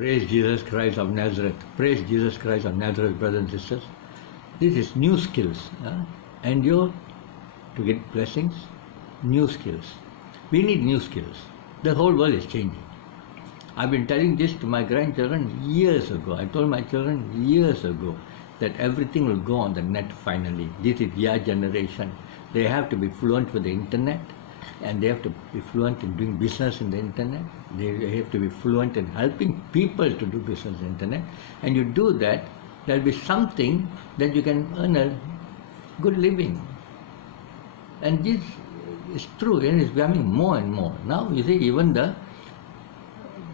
Praise Jesus Christ of Nazareth. Praise Jesus Christ of Nazareth, brothers and sisters. This is new skills. Endure to get blessings. New skills. We need new skills. The whole world is changing. I've been telling this to my grandchildren years ago. I told my children years ago that everything will go on the net finally. This is their generation. They have to be fluent with the internet, and they have to be fluent in doing business in the internet. They have to be fluent in helping people to do business in the internet. And you do that, there'll be something that you can earn a good living. And this is true, and it's becoming more and more. Now, you see, even the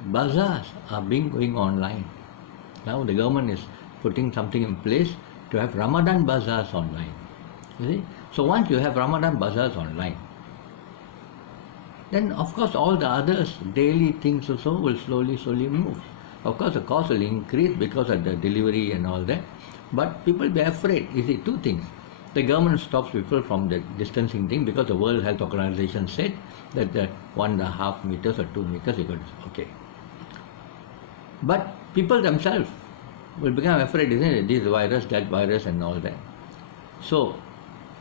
bazaars are going online. Now the government is putting something in place to have Ramadan bazaars online. You see? So once you have Ramadan bazaars online, then of course all the others, daily things also will slowly move. Of course the cost will increase because of the delivery and all that, but people will be afraid. You see, two things. The government stops people from the distancing thing because the World Health Organization said that 1.5 meters or 2 meters, okay. But people themselves will become afraid, isn't it? This virus, that virus and all that. So,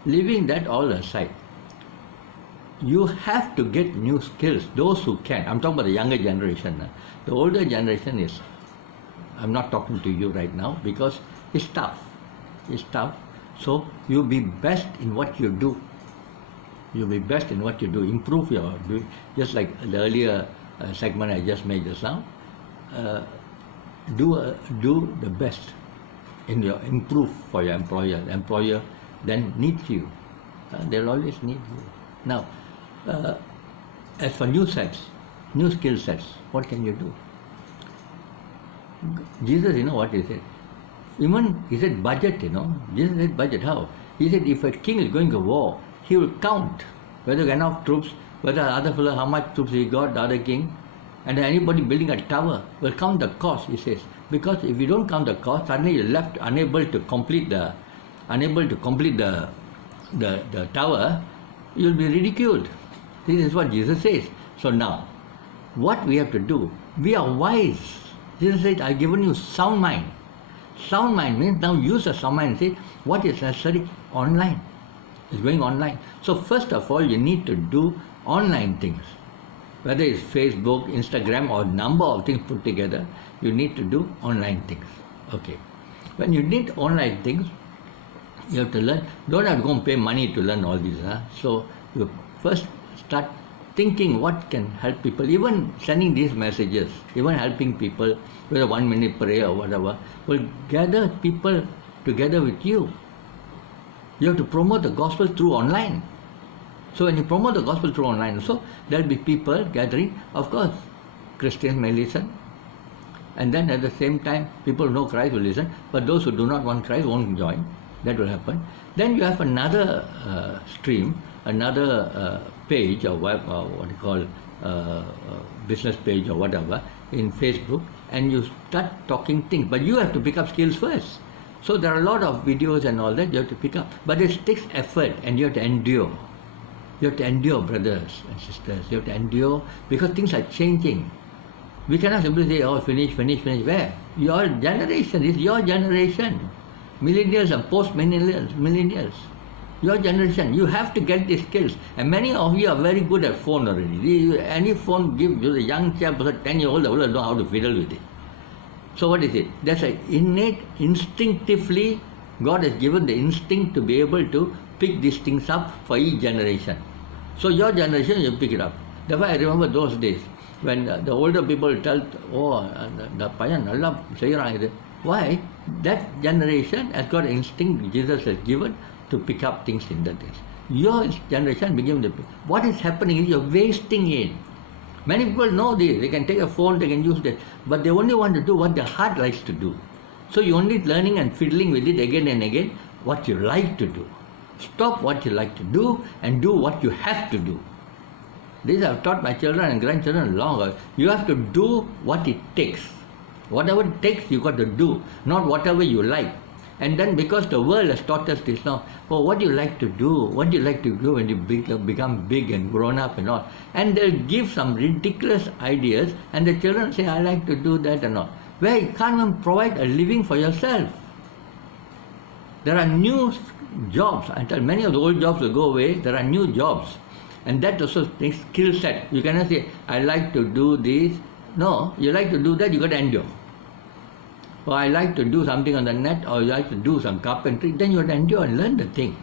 leaving that all aside, you have to get new skills, those who can. I'm talking about the younger generation now. The older generation is, I'm not talking to you right now because it's tough. It's tough. So, you be best in what you do. You be best in what you do. Improve your, just like the earlier segment I just made just now. Do the best in your improve for your employer. The employer then needs you. They'll always need you. Now, as for new skill sets, what can you do? Jesus, what he said? Even he said budget, Jesus said budget. How? He said if a king is going to war, he will count whether enough troops, whether other fellow how much troops he got, the other king. And anybody building a tower will count the cost, he says. Because if you don't count the cost, suddenly you're left unable to complete the tower, you'll be ridiculed. This is what Jesus says. So now, what we have to do, we are wise. Jesus said, I've given you sound mind. Sound mind means now use a sound mind and say, what is necessary? Online. It's going online. So first of all, you need to do online things. Whether it's Facebook, Instagram, or number of things put together, you need to do online things. Okay. When you need online things, you have to learn. Don't have to go and pay money to learn all these. So you first start thinking what can help people. Even sending these messages, even helping people with a 1 minute prayer or whatever, will gather people together with you. You have to promote the gospel through online. So when you promote the gospel through online, so there will be people gathering. Of course, Christians may listen. And then at the same time, people who know Christ will listen. But those who do not want Christ won't join. That will happen. Then you have another stream, another page or what you call business page or whatever in Facebook. And you start talking things. But you have to pick up skills first. So there are a lot of videos and all that you have to pick up. But it takes effort and you have to endure. You have to endure, brothers and sisters. You have to endure because things are changing. We cannot simply say, oh, finish. Where? Your generation is your generation. Millennials and post-millennials. Your generation. You have to get these skills. And many of you are very good at phone already. Any phone gives you, a young chap, 10-year-old, will know how to fiddle with it. So what is it? That's an innate, instinctively, God has given the instinct to be able to pick these things up for each generation. So your generation, you pick it up. That's why I remember those days when the older people tell, oh, the payan nalla seiran idu. Why? That generation has got an instinct Jesus has given to pick up things in that days. Your generation begins to pick. What is happening is you're wasting it. Many people know this. They can take a phone, they can use it, but they only want to do what their heart likes to do. So you're only learning and fiddling with it again and again what you like to do. Stop what you like to do and do what you have to do. This I've taught my children and grandchildren long ago. You have to do what it takes. Whatever it takes, you got to do, not whatever you like. And then because the world has taught us this now, oh, what do you like to do? What do you like to do when you become big and grown up and all? And they'll give some ridiculous ideas and the children say, I like to do that and all. Where you can't even provide a living for yourself. There are new jobs. Until many of the old jobs will go away, there are new jobs. And that also takes skill set. You cannot say, I like to do this. No, you like to do that, you got to endure. Or I like to do something on the net, or you like to do some carpentry, then you have to endure and learn the thing.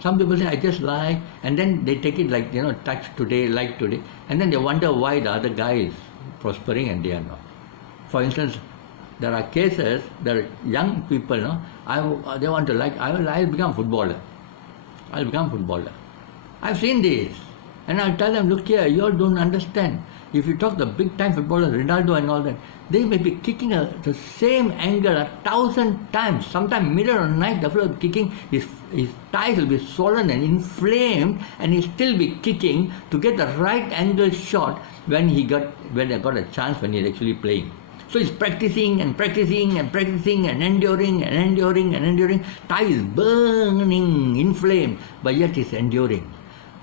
Some people say, I just like, and then they take it like, touch today, like today, and then they wonder why the other guy is prospering and they are not. For instance, there are cases, there are young people, they want to like, I'll become footballer. I'll become footballer. I've seen this. And I'll tell them, look here, you all don't understand. If you talk the big time footballers, Ronaldo and all that, they may be kicking the same angle 1,000 times. Sometimes middle of the night, the fellow kicking, his thighs will be swollen and inflamed, and he'll still be kicking to get the right angle shot when they got a chance when he's actually playing. So he's practicing and practicing and practicing and enduring and enduring and enduring. Thigh is burning, inflamed, but yet he's enduring.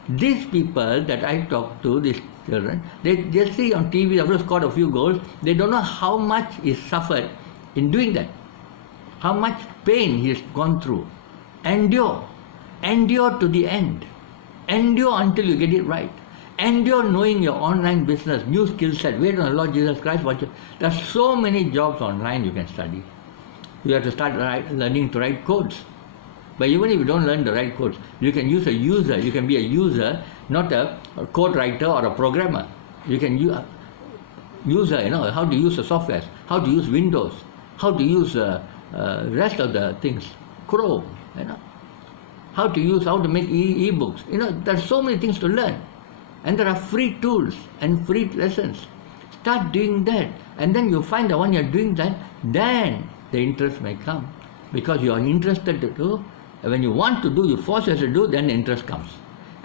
These people that I talk to, these children, they just see on TV, they have scored a few goals, they don't know how much is suffered in doing that, how much pain he has gone through. Endure. Endure to the end. Endure until you get it right. Endure knowing your online business, new skill set, wait on the Lord Jesus Christ. There are so many jobs online you can study. You have to start learning to write codes. But even if you don't learn the right codes, you can use a user. You can be a user, not a code writer or a programmer. You can use user, how to use the software, how to use Windows, how to use rest of the things, Chrome, how to make e-books. There are so many things to learn. And there are free tools and free lessons. Start doing that. And then you find the one you're doing that, then the interest may come. Because you are interested to do. When you want to do, you force yourself to do, then the interest comes.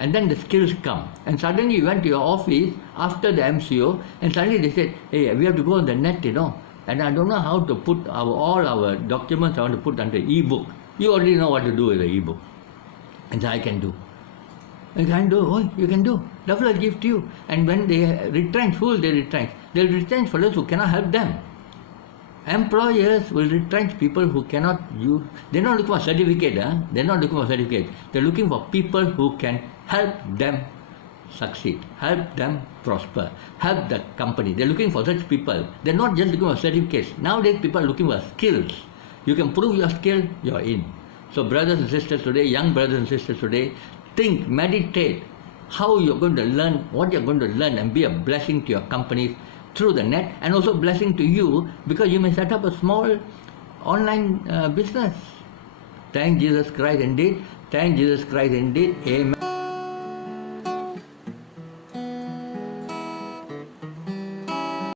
And then the skills come. And suddenly you went to your office after the MCO, and suddenly they said, hey, we have to go on the net, And I don't know how to put all our documents I want to put under e-book. You already know what to do with the e-book. And I can do. You can do. Oh, you can do. The fellow will give to you. And when they retrench, who will they retrench? They'll retrench fellows who cannot help them. Employers will retrench people who cannot use. They're not looking for certificate. They're not looking for certificate. They're looking for people who can help them succeed, help them prosper, help the company. They're looking for such people. They're not just looking for certificates. Nowadays, people are looking for skills. You can prove your skill, you're in. So brothers and sisters today, young brothers and sisters today, think, meditate how you're going to learn, what you're going to learn, and be a blessing to your companies through the net, and also blessing to you, because you may set up a small online business. Thank Jesus Christ indeed. Thank Jesus Christ indeed. Amen.